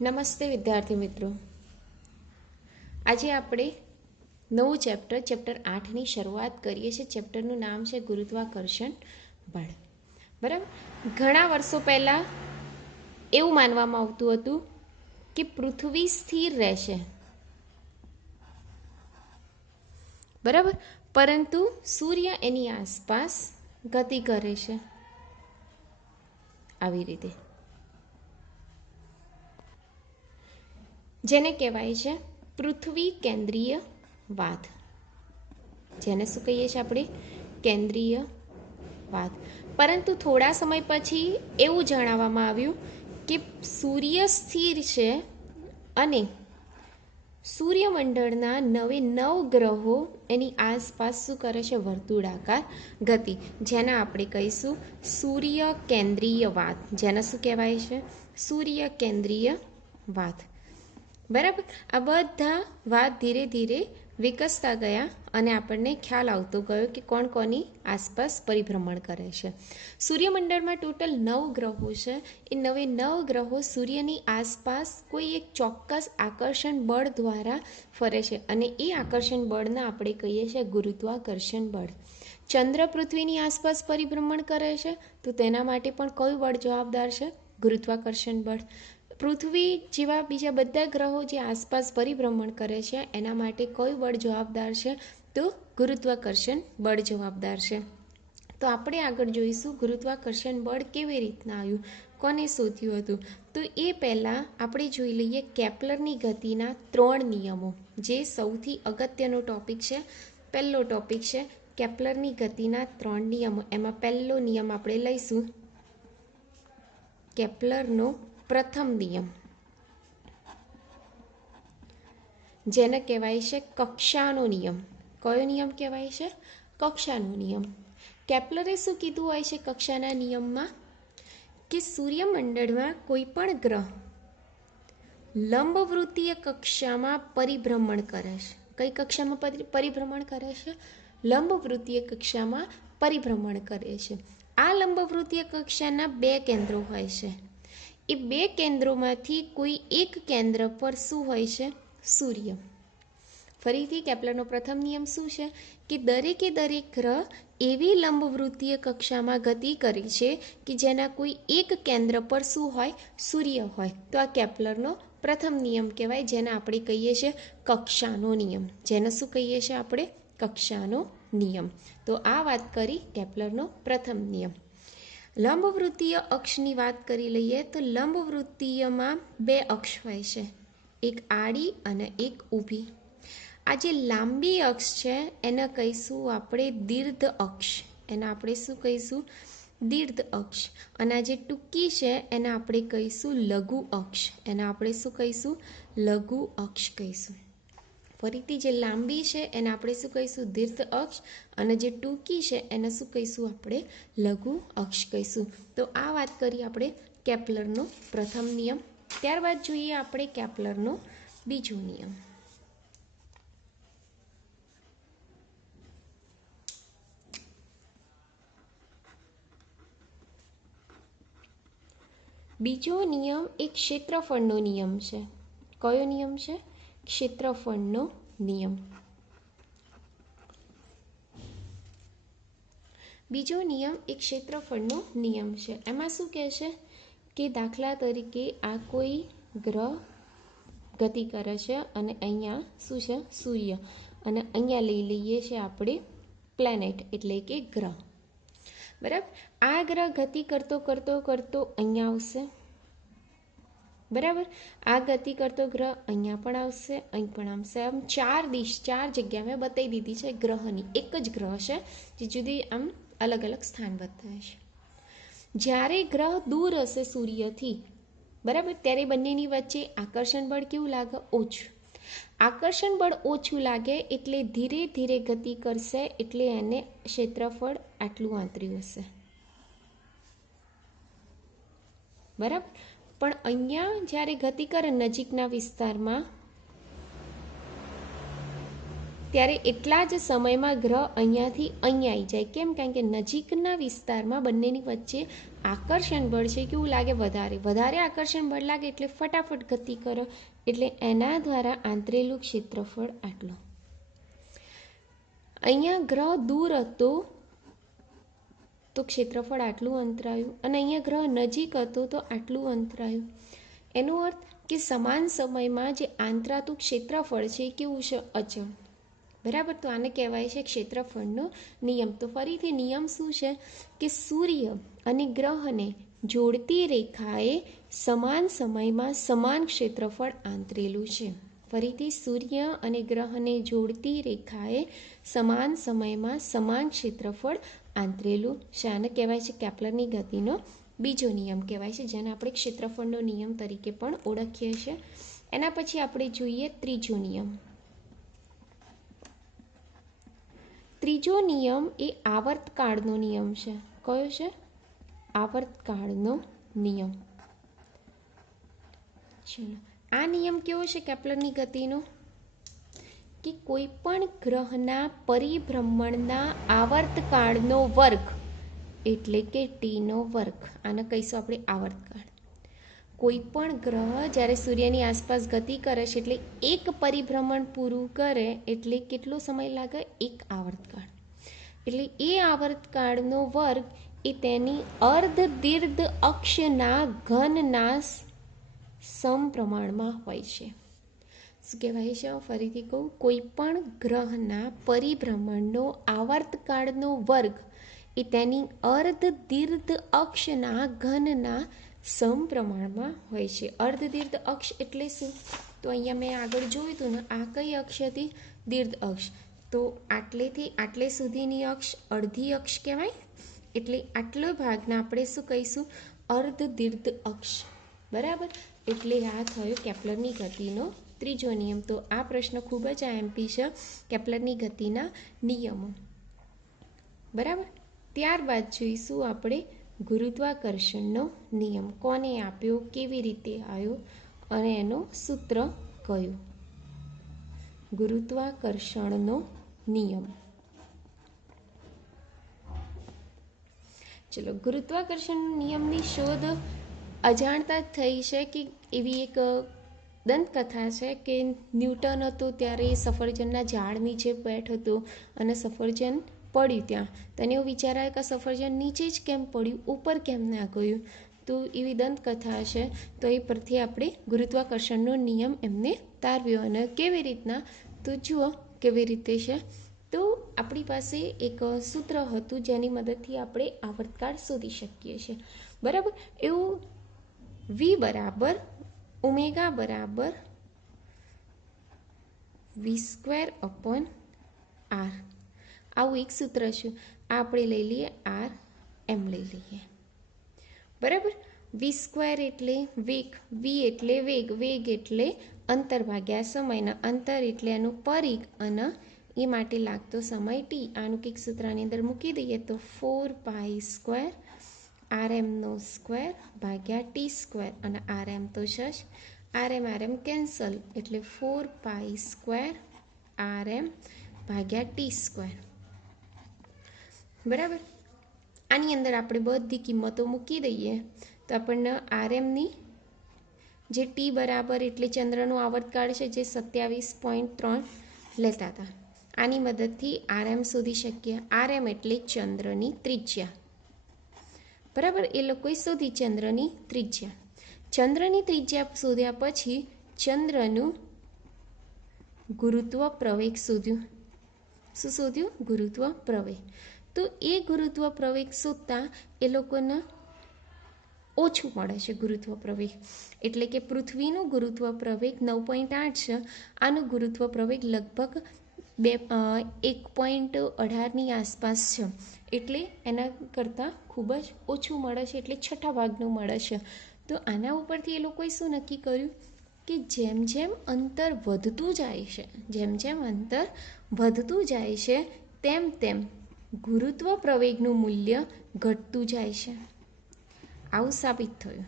નમસ્તે વિદ્યાર્થી મિત્રો, આજે આપણે નવું ચેપ્ટર 8ની શરૂઆત કરીએ છીએ. ચેપ્ટરનું નામ છે ગુરુત્વાકર્ષણ બળ. બરાબર, ઘણા વર્ષો પહેલાં એવું માનવામાં આવતું હતું કે પૃથ્વી સ્થિર રહેશે, બરાબર, પરંતુ સૂર્ય એની આસપાસ ગતિ કરે છે. આવી રીતે જેને કહેવાય છે પૃથ્વી કેન્દ્રીયવાદ. જેને શું કહીએ છીએ આપણે? કેન્દ્રીયવાદ. પરંતુ થોડા સમય પછી એવું જણાવવામાં આવ્યું કે સૂર્ય સ્થિર છે અને સૂર્યમંડળના 9 ગ્રહો એની આસપાસ શું કરે છે? વર્તુળાકાર ગતિ, જેને આપણે કહીશું સૂર્ય કેન્દ્રીયવાદ. જેને શું કહેવાય છે? સૂર્ય કેન્દ્રીયવાદ. બરાબર, આ બધા વાદ ધીરે ધીરે વિકસતા ગયા અને આપણને ખ્યાલ આવતો ગયો કે કોણ કોની આસપાસ પરિભ્રમણ કરે છે. સૂર્યમંડળમાં ટોટલ 9 ગ્રહો છે. એ 9 ગ્રહો સૂર્યની આસપાસ કોઈ એક ચોક્કસ આકર્ષણ બળ દ્વારા ફરે છે અને એ આકર્ષણ બળને આપણે કહીએ છીએ ગુરુત્વાકર્ષણ બળ. ચંદ્ર પૃથ્વીની આસપાસ પરિભ્રમણ કરે છે તો તેના માટે પણ કયું બળ જવાબદાર છે? ગુરુત્વાકર્ષણ બળ. પૃથ્વી જેવા બીજા બધા ગ્રહો જે આસપાસ પરિભ્રમણ કરે છે એના માટે કયું બળ જવાબદાર છે? તો ગુરુત્વાકર્ષણ બળ જવાબદાર છે. તો આપણે આગળ જોઈશું ગુરુત્વાકર્ષણ બળ કેવી રીતના આવ્યું, કોને શોધ્યું હતું. તો એ પહેલાં આપણે જોઈ લઈએ કેપ્લરની ગતિના 3 નિયમો, જે સૌથી અગત્યનો ટોપિક છે. પહેલો ટોપિક છે કેપ્લરની ગતિના 3 નિયમો. એમાં પહેલો નિયમ આપણે લઈશું કેપ્લરનો પ્રથમ નિયમ, જેને કહેવાય છે કક્ષાનો નિયમ. કયો નિયમ કહેવાય છે? કક્ષાનો નિયમ. કેપ્લરે શું કીધું હોય છે કક્ષાના નિયમમાં? કે સૂર્યમંડળમાં કોઈ પણ ગ્રહ લંબવૃત્તીય કક્ષામાં પરિભ્રમણ કરે છે. કઈ કક્ષામાં પરિભ્રમણ કરે છે? લંબવૃત્તીય કક્ષામાં પરિભ્રમણ કરે છે. આ લંબવૃત્તીય કક્ષાના 2 કેન્દ્રો હોય છે. એ 2 કેન્દ્રોમાંથી કોઈ એક કેન્દ્ર પર શું હોય છે? સૂર્ય. ફરીથી કેપ્લરનો પ્રથમ નિયમ શું છે? કે દરેક ગ્રહ એવી લંબવૃત્તીય કક્ષામાં ગતિ કરે છે કે જેના કોઈ એક કેન્દ્ર પર શું હોય? સૂર્ય હોય. તો આ કેપ્લરનો પ્રથમ નિયમ કહેવાય, જેને આપણે કહીએ છીએ કક્ષાનો નિયમ. જેને શું કહીએ છીએ આપણે? કક્ષાનો નિયમ. તો આ વાત કરી કેપ્લરનો પ્રથમ નિયમ. લંબવૃત્તીય અક્ષની વાત કરી લઈએ તો લંબવૃત્તીયમાં 2 અક્ષ હોય છે, એક આડી અને એક ઊભી. આ જે લાંબી અક્ષ છે એને કહીશું આપણે દીર્ઘ અક્ષ. એને આપણે શું કહીશું? દીર્ઘ અક્ષ. અને આ જે ટૂંકી છે એને આપણે કહીશું લઘુ અક્ષ. એને આપણે શું કહીશું? લઘુ અક્ષ કહીશું. ફરીથી જે લાંબી છે એને આપણે શું કહીશું? દીર્ઘ અક્ષ. અને જે ટૂંકી છે એને શું કહીશું આપણે? લઘુ અક્ષ કહીશું. તો આ વાત કરી આપણે કેપ્લરનો પ્રથમ નિયમ. ત્યારબાદ જોઈએ આપણે કેપ્લરનો બીજો નિયમ. બીજો નિયમ એક ક્ષેત્રફળનો નિયમ છે. કયો નિયમ છે? ક્ષેત્રફળનો નિયમ. બીજો નિયમ એક ક્ષેત્રફળનો નિયમ છે. એમાં શું કહે છે કે દાખલા તરીકે આ કોઈ ગ્રહ ગતિ કરે છે અને અહીંયા શું છે? સૂર્ય. અને અહીંયા લઈ લઈએ છીએ આપણે પ્લેનેટ, એટલે કે ગ્રહ. બરાબર, આ ગ્રહ ગતિ કરતો અહીંયા આવશે. બરાબર, આ ગતિ કરતો ગ્રહ અહીંયા પણ આવશે, અહીં પણ આવશે. આમ 4 જગ્યા મેં બતાવી દીધી છે ગ્રહની. એક જ ગ્રહ છે જે જુદી આમ અલગ અલગ સ્થાન બતાવે છે. જ્યારે ગ્રહ દૂર હશે સૂર્યથી, બરાબર, ત્યારે બંનેની વચ્ચે આકર્ષણ બળ કેવું લાગે? ઓછું. આકર્ષણ બળ ઓછું લાગે એટલે ધીરે ધીરે ગતિ કરશે, એટલે એને ક્ષેત્રફળ આટલું આંતર્યું હશે. બરાબર, પણ અહીંયા જ્યારે ગતિ કરે નજીકના વિસ્તારમાં, ત્યારે એટલા જ સમયમાં ગ્રહ અહીંયાથી અહીંયા આવી જાય. કેમ? કારણ કે નજીકના વિસ્તારમાં બંનેની વચ્ચે આકર્ષણ બળ છે કેવું લાગે, વધારે આકર્ષણ બળ લાગે એટલે ફટાફટ ગતિ કરો, એટલે એના દ્વારા આંતરેલું ક્ષેત્રફળ આટલું. અહીંયા ગ્રહ દૂર હતો તો ક્ષેત્રફળ આટલું અંતરાયું, અને અહીંયા ગ્રહ નજીક હતો તો આટલું અંતરાયું. એનો અર્થ કે સમાન સમયમાં જે આંતરાતું ક્ષેત્રફળ છે એ કેવું છે, અચળ. બરાબર, તો આને કહેવાય છે ક્ષેત્રફળનો નિયમ. તો ફરીથી નિયમ શું છે કે સૂર્ય અને ગ્રહને જોડતી રેખાએ સમાન સમયમાં સમાન ક્ષેત્રફળ આંતરેલું છે. ફરીથી સૂર્ય અને ગ્રહને જોડતી રેખાએ સમાન સમયમાં સમાન ક્ષેત્રફળ આંતરેલું છે. આને કહેવાય છે કેપ્લરની ગતિનો બીજો નિયમ કહેવાય છે, જેને આપણે ક્ષેત્રફળનો નિયમ તરીકે પણ ઓળખીએ છીએ. એના પછી આપણે જોઈએ ત્રીજો નિયમ. ત્રીજો નિયમ એ આવર્તકાળનો નિયમ છે. કયો છે? આવર્તકાળનો નિયમ. ચલો, આ નિયમ કેવો છે કેપ્લરની ગતિનો? કે કોઈ પણ ગ્રહના પરિભ્રમણના આવર્તકાળનો વર્ગ એટલે કે ટીનો વર્ગ, આને કહીશું આપણે આવર્તકાળ. કોઈ પણ ગ્રહ જ્યારે સૂર્યની આસપાસ ગતિ કરે છે એટલે એક પરિભ્રમણ પૂરું કરે એટલે કેટલો સમય લાગે? એક આવર્તકાળ. એટલે એ આવર્તકાળનો વર્ગ એ તેની અર્ધ દીર્ઘ અક્ષના ઘનના સમપ્રમાણમાં હોય છે. શું કહેવાય છે? ફરીથી કહું, કોઈ પણ ગ્રહના પરિભ્રમણનો આવર્તકાળનો વર્ગ એ તેની અર્ધ દીર્ઘ અક્ષના ઘનના સમપ્રમાણમાં હોય છે. અર્ધ દીર્ઘ અક્ષ એટલે શું? તો અહીંયા મેં આગળ જોયું હતું ને, આ કઈ અક્ષ હતી? દીર્ઘ અક્ષ. તો આટલેથી આટલે સુધીની અક્ષ અડધી અક્ષ કહેવાય. એટલે આટલો ભાગને આપણે શું કહીશું? અર્ધ દીર્ઘ અક્ષ. બરાબર, એટલે આ થયો કેપ્લરની ગતિનો ત્રીજો નિયમ. તો આ પ્રશ્ન ખૂબ જ આઈએમપી છે, કેપ્લરની ગતિના નિયમો. બરાબર, ત્યારબાદ જોઈશું આપણે ગુરુત્વાકર્ષણનો નિયમ. કોને આપ્યો, કેવી રીતે આવ્યો અને એનો સૂત્ર કયું? ગુરુત્વાકર્ષણનો નિયમ. ચલો, ગુરુત્વાકર્ષણ નિયમની શોધ અજાણતા થઈ છે કે એવી એક દંતકથા છે કે ન્યૂટન હતો ત્યારે સફરજનના ઝાડ નીચે બેઠો હતો અને સફરજન પડ્યું ત્યાં. તને એવું વિચાર આવ્યો કે સફરજન નીચે જ કેમ પડ્યું, ઉપર કેમ ના ગયું? તો એવી દંતકથા છે. તો એ પરથી આપણે ગુરુત્વાકર્ષણનો નિયમ એમને તારવ્યો. અને કેવી રીતના? તો જુઓ કેવી રીતે છે. તો આપણી પાસે એક સૂત્ર હતું જેની મદદથી આપણે આવર્તકાળ શોધી શકીએ છીએ. બરાબર, એવું v બરાબર ઓમેગા બરાબર v²/r, આવું એક સૂત્ર છે. આ આપણે લઈ લઈએ r, એમ લઈ લઈએ. બરાબર, v² એટલે વેગ, v એટલે વેગ, વેગ એટલે અંતર ભાગ્યા સમયના, અંતર એટલે એનું પરિઘ અને એ માટે લાગતો સમય t. આનું કંઈક સૂત્રની અંદર મૂકી દઈએ તો 4π² rm² ભાગ્યા t², અને rm તો છે જ, rm કેન્સલ એટલે 4π² rm ભાગ્યા t². બરાબર, આની અંદર આપણે બધી કિંમતો મૂકી દઈએ તો આપણને rmની જે t બરાબર એટલે ચંદ્રનું આવર્તકાળ છે જે 27.3 લેતા હતા, આની મદદથી rm શોધી શકીએ. rm એટલે ચંદ્રની ત્રિજ્યા. બરાબર, એ લોકોએ શોધી ચંદ્રની ત્રિજ્યા. ચંદ્રની ત્રિજ્યા શોધ્યા પછી ચંદ્રનું ગુરુત્વ પ્રવેગ શોધ્યું. શું શોધ્યું? ગુરુત્વ પ્રવેગ. તો એ ગુરુત્વ પ્રવેગ શોધતા એ લોકોને ઓછું મળે છે ગુરુત્વ પ્રવેગ. એટલે કે પૃથ્વીનું ગુરુત્વ પ્રવેગ 9.8 છે, આનું ગુરુત્વ પ્રવેગ લગભગ 1.18ની આસપાસ છે. એટલે એના કરતાં ખૂબ જ ઓછું મળે છે, એટલે છઠ્ઠા ભાગનું મળે છે. તો આના ઉપરથી એ લોકોએ શું નક્કી કર્યું કે જેમ જેમ અંતર વધતું જાય છે, જેમ જેમ અંતર વધતું જાય છે તેમ તેમ ગુરુત્વ પ્રવેગનું મૂલ્ય ઘટતું જાય છે. આવું સાબિત થયું.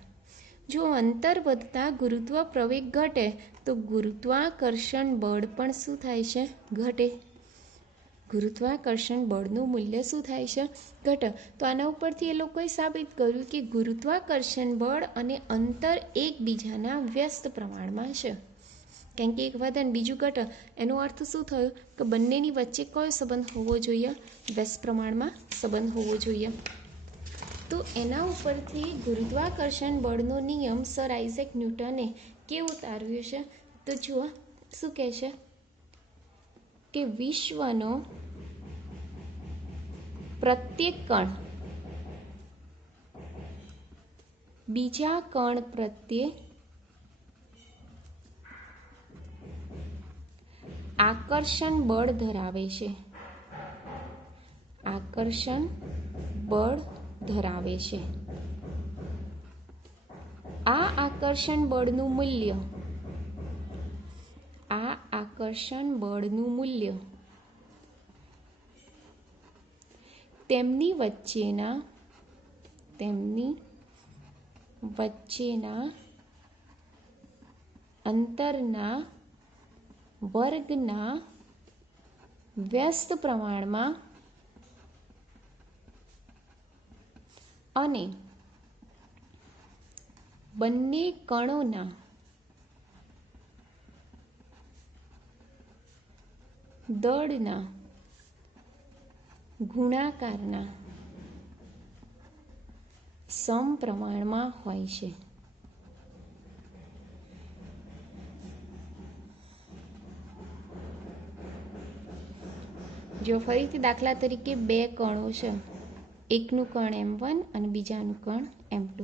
જો અંતર વધતા ગુરુત્વ પ્રવેગ ઘટે તો ગુરુત્વાકર્ષણ બળ પણ શું થાય છે? ઘટે. ગુરુત્વાકર્ષણ બળનું મૂલ્ય શું થાય છે? ઘટે. તો આના ઉપરથી એ લોકોએ સાબિત કર્યું કે ગુરુત્વાકર્ષણ બળ અને અંતર એકબીજાના વ્યસ્ત પ્રમાણમાં છે. કારણ કે એક વધે ને બીજું ઘટે એનો અર્થ શું થયો કે બંનેની વચ્ચે કયો સંબંધ હોવો જોઈએ? વ્યસ્ત પ્રમાણમાં સંબંધ હોવો જોઈએ. તો એના ઉપરથી ગુરુત્વાકર્ષણ બળનો નિયમ સર આઇઝેક ન્યૂટને કેવું તારવ્યું છે? તો જુઓ શું કહે છે કે વિશ્વનો પ્રત્યેક કણ બીજા કણ પ્રત્યે આકર્ષણ બળ ધરાવે છે. આકર્ષણ બળ ધરાવે છે. આ આકર્ષણ બળનું તેમની વચ્ચેના અંતરના વર્ગના વ્યસ્ત પ્રમાણમાં અને બંને કણોના દળના ગુણાકારના સમપ્રમાણમાં હોય છે. જો ફરીથી દાખલા તરીકે બે કણો છે, એકનું કણ M1 અને બીજાનું કણ M2.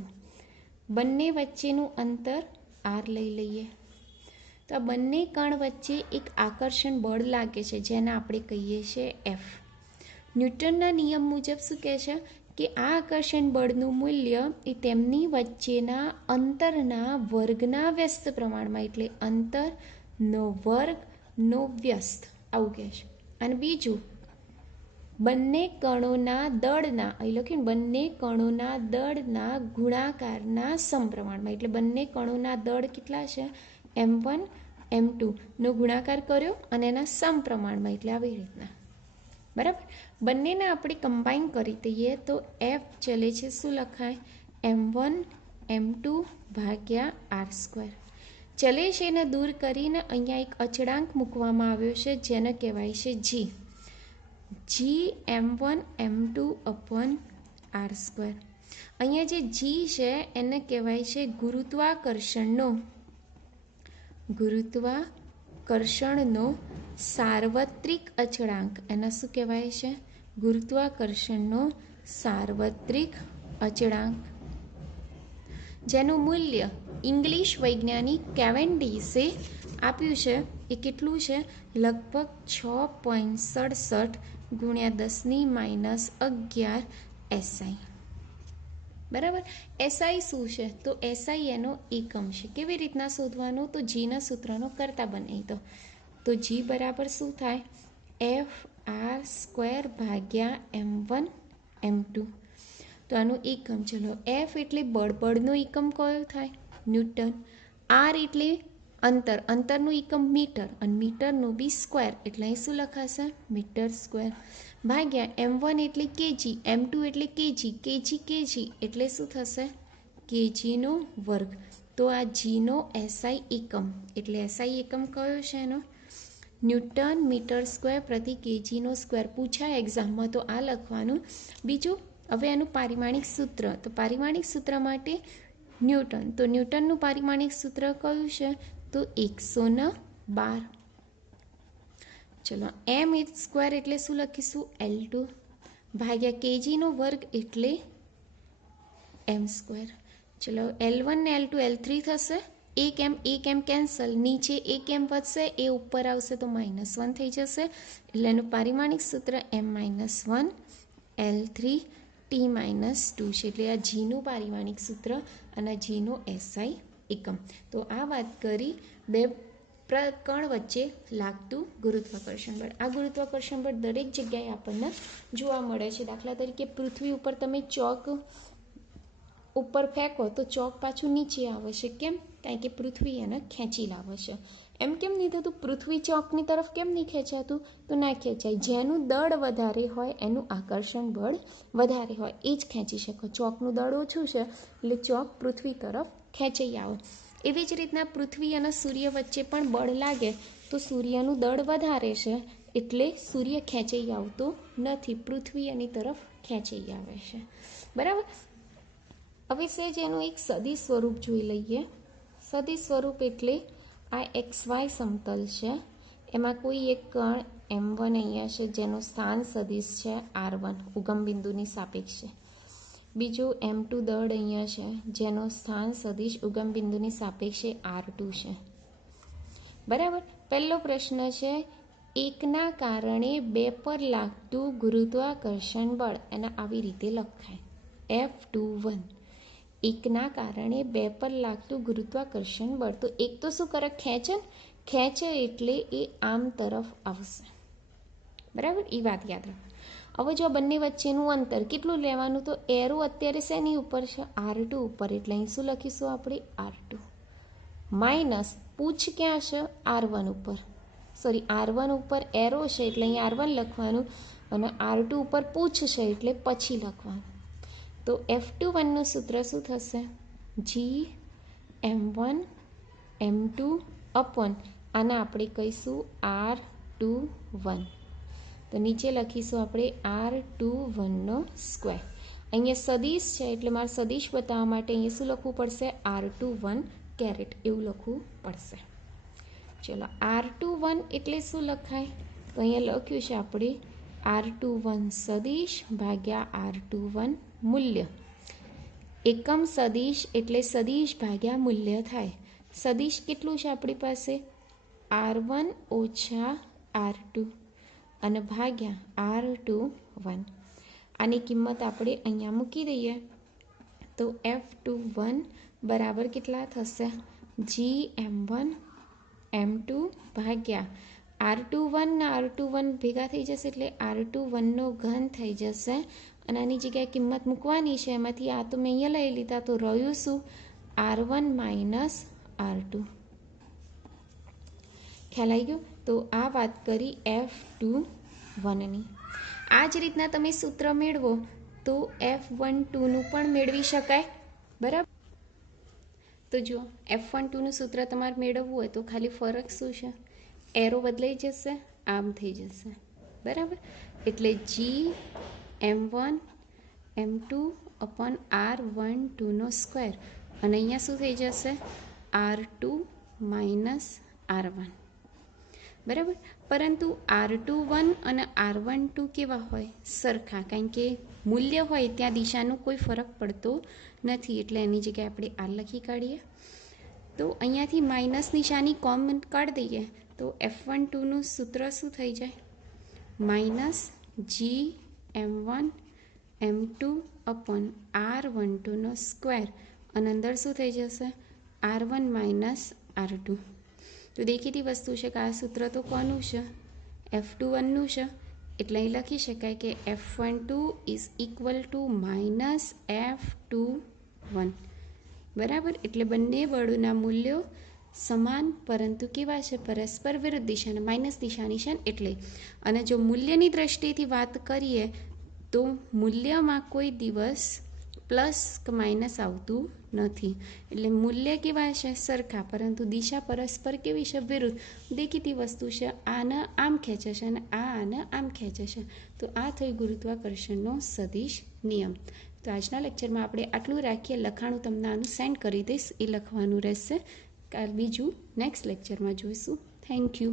બંને વચ્ચેનું અંતર R લઈ લઈએ. તો આ બંને કણ વચ્ચે એક આકર્ષણ બળ લાગે છે જેને આપણે કહીએ છીએ F. ન્યૂટનના નિયમ મુજબ શું કહે છે કે આ આકર્ષણ બળનું મૂલ્ય એ તેમની વચ્ચેના અંતરના વર્ગના વ્યસ્ત પ્રમાણમાં, એટલે અંતરનો વર્ગનો વ્યસ્ત, આવું કહે છે. અને બીજું બંને કણોના દળના, અહીં લખ્યું ને, બંને કણોના દળના ગુણાકારના સમપ્રમાણમાં, એટલે બંને કણોના દળ કેટલા છે? M1 M2 નો ગુણાકાર કર્યો અને એના સમપ્રમાણમાં, એટલે આવી રીતના. બરાબર. બંનેને આપણે કમ્બાઈન કરી દઈએ તો F ચલે છે શું લખાય? M1 M2 ભાગ્યા R². ચલે છે એને દૂર કરીને અહીંયા એક અચળાંક મૂકવામાં આવ્યો છે જેને કહેવાય છે G. G M1 M2 upon R². અહીંયા જે G છે એને કહેવાય છે ગુરુત્વાકર્ષણનો સાર્વત્રિક અચળાંક. એને શું કહેવાય છે? ગુરુત્વાકર્ષણનો સાર્વત્રિક અચળાંક, જેનું મૂલ્ય ઇંગ્લિશ વૈજ્ઞાનિક કેવેન્ડિશે આપ્યું છે. એ કેટલું છે? લગભગ 6.67 × 10⁻11 SI. બરાબર. SI શું છે? તો SI એનો એકમ છે. કેવી રીતના શોધવાનું? તો જીના સૂત્રનો કરતા બનાવી તો G બરાબર શું થાય? FR² ભાગ્યા M1 M2. તો આનું એકમ, ચલો, F એટલે બળનો એકમ કયો થાય? ન્યૂટન. R એટલે અંતરનું એકમ મીટર, અને મીટરનું બી સ્ક્વેર, એટલે અહીં શું લખાશે? Metre square. ભાગ્યા M1 એટલે કેજી, M2 એટલે કેજી, કેજી એટલે શું થશે? કેજીનો વર્ગ. તો આ જીનો SI એકમ, એટલે SI એકમ કયો છે એનો? ન્યૂટન મીટર સ્ક્વેર પ્રતિ કેજીનો સ્ક્વેર. પૂછાય એક્ઝામમાં તો આ લખવાનું. બીજું, હવે એનું પારિમાણિક સૂત્ર. તો પારિમાણિક સૂત્ર માટે ન્યૂટન. તો ન્યૂટનનું પારિમાણિક સૂત્ર કયું છે? તો 112. ચલો, m² એટલે શું લખીશું? L2 ભાગ્યા કેજીનો વર્ગ એટલે m². ચલો, L1 ને L2 L3 થશે. એક m કેન્સલ, નીચે એક m વધશે, એ ઉપર આવશે તો -1 થઈ જશે. એટલે એનું પારિમાણિક સૂત્ર m-1 L3 T-2 છે. એટલે આ જીનું પારિમાણિક સૂત્ર અને જીનો SI એકમ. તો આ વાત કરી બે કણ વચ્ચે લાગતું ગુરુત્વાકર્ષણ બળ. આ ગુરુત્વાકર્ષણ બળ દરેક જગ્યાએ આપણને જોવા મળે છે. દાખલા તરીકે પૃથ્વી ઉપર તમે ચોક ઉપર ફેંકો તો ચોક પાછું નીચે આવે છે. કેમ? કારણ કે પૃથ્વી એને ખેંચી લાવે છે. એમ કેમ નહીં થતું? પૃથ્વી ચોકની તરફ કેમ નહીં ખેંચાતું? તો ના ખેંચાય. જેનું દળ વધારે હોય એનું આકર્ષણ બળ વધારે હોય એ જ ખેંચી શકે. ચોકનું દળ ઓછું છે એટલે ચોક પૃથ્વી તરફ ખેંચાઈ આવે. એવી જ રીતના પૃથ્વી અને સૂર્ય વચ્ચે પણ બળ લાગે તો સૂર્યનું દળ વધારે છે એટલે સૂર્ય ખેંચાઈ આવતો નથી, પૃથ્વી એની તરફ ખેંચાઈ આવે છે. બરાબર. હવે સેજ એનું એક સદિશ સ્વરૂપ જોઈ લઈએ. સદિશ સ્વરૂપ એટલે આ XY સમતલ છે, એમાં કોઈ એક કણ M1 અહીંયા છે જેનો સ્થાન સદિશ છે R1 ઉગમ બિંદુની સાપેક્ષે. બીજું M2 દળ અહીંયા છે જેનો સ્થાન સદિશ ઉગમ બિંદુની સાપેક્ષે R2 છે. બરાબર. પહેલો પ્રશ્ન છે એકના કારણે બે પર લાગતું ગુરુત્વાકર્ષણ બળ, એને આવી રીતે લખાય F21. એકના કારણે બે પર લાગતું ગુરુત્વાકર્ષણ બળ. તો એક તો શું કરે? ખેંચે. ખેંચે એટલે એ આમ તરફ આવશે. બરાબર. એ વાત યાદ રાખો. હવે જો બંને વચ્ચેનું અંતર કેટલું લેવાનું? તો એરો અત્યારે શેની ઉપર છે? R2 ઉપર, એટલે અહીં શું લખીશું આપણે? R2 માઇનસ પૂછ ક્યાં છે? R1 ઉપર. સોરી, R1 ઉપર એરો છે એટલે અહીં R1 લખવાનું અને R2 ઉપર પૂછ છે એટલે પછી લખવાનું. તો F21નું સૂત્ર શું થશે? Gm1 M2 અપોન આને આપણે કહીશું R21. તો નીચે લખીશું આપણે R21નો સ્ક્વેર. અહીંયા સદિશ છે એટલે મારે સદિશ બતાવવા માટે અહીંયા શું લખવું પડશે? R21 કેરેટ એવું લખવું પડશે. ચલો, R21 એટલે શું લખાય? તો અહીંયા લખ્યું છે આપણે R21 સદિશ ભાગ્યા R21 મૂલ્ય. એકમ સદિશ એટલે સદિશ ભાગ્યા મૂલ્ય થાય. સદિશ કેટલું છે આપણી પાસે? R1 ઓછા R2 અને ભાગ્યા R21. આની કિંમત આપણે અહીંયા મૂકી દઈએ તો F21 બરાબર કેટલા થશે? Gm1 M2 ભાગ્યા R21 ને R21 ભેગા થઈ જશે એટલે R21નો ઘન થઈ જશે અને આની જગ્યાએ કિંમત મૂકવાની છે. એમાંથી આ તો મેં અહીંયા લઈ લીધા, તો રહ્યું શું? R1 minus R2. ખ્યાલ આવી ગયો? તો આ વાત કરી F21ની. આ જ રીતના તમે સૂત્ર મેળવો તો F12નું પણ મેળવી શકાય. બરાબર. તો જુઓ, F12નું સૂત્ર તમારે મેળવવું હોય તો ખાલી ફરક શું છે? એરો બદલાઈ જશે, આમ થઈ જશે. બરાબર. એટલે Gm1 M2 અપોન R12નો સ્ક્વેર અને અહીંયા શું થઈ જશે? R2 minus R1. બરાબર. પરંતુ R21 અને R12 કેવા હોય? સરખા, કારણ કે મૂલ્ય હોય ત્યાં દિશાનો કોઈ ફરક પડતો નથી એટલે એની જગ્યાએ આપણે R લખી કાઢીએ. તો અહીંયાથી માઇનસ નિશાની કોમન કાઢી દઈએ તો F12નું સૂત્ર શું થઈ જાય? Minus Gm1 M2 upon R12નો square અને અંદર શું થઈ જશે? R1 minus R2. તો દેખીતી વસ્તુ છે કે આ સૂત્ર તો કોનું છે? F21નું છે. એટલે અહીં લખી શકાય કે F12 is equal to minus F21. બરાબર. એટલે બંને બળોના મૂલ્યો સમાન પરંતુ કેવા છે? પરસ્પર વિરુદ્ધ દિશાના, માઇનસ દિશાની છે એટલે. અને જો મૂલ્યની દ્રષ્ટિએથી વાત કરીએ તો મૂલ્યમાં કોઈ દિવસ પ્લસ કે માઇનસ આવતું નથી. એટલે મૂલ્ય કેવા છે? સરખા, પરંતુ દિશા પરસ્પર કેવી છે? વિરુદ્ધ. દેખીતી વસ્તુ છે. આને આમ ખેંચે છે અને આને આમ ખેંચે છે. તો આ થઈ ગુરુત્વાકર્ષણનો સદિશ નિયમ. તો આજના લેક્ચરમાં આપણે આટલું રાખીએ. લખાણું તમને આનું સેન્ડ કરી દઈશ, એ લખવાનું રહેશે. બીજું નેક્સ્ટ લેક્ચરમાં જોઈશું. Thank you.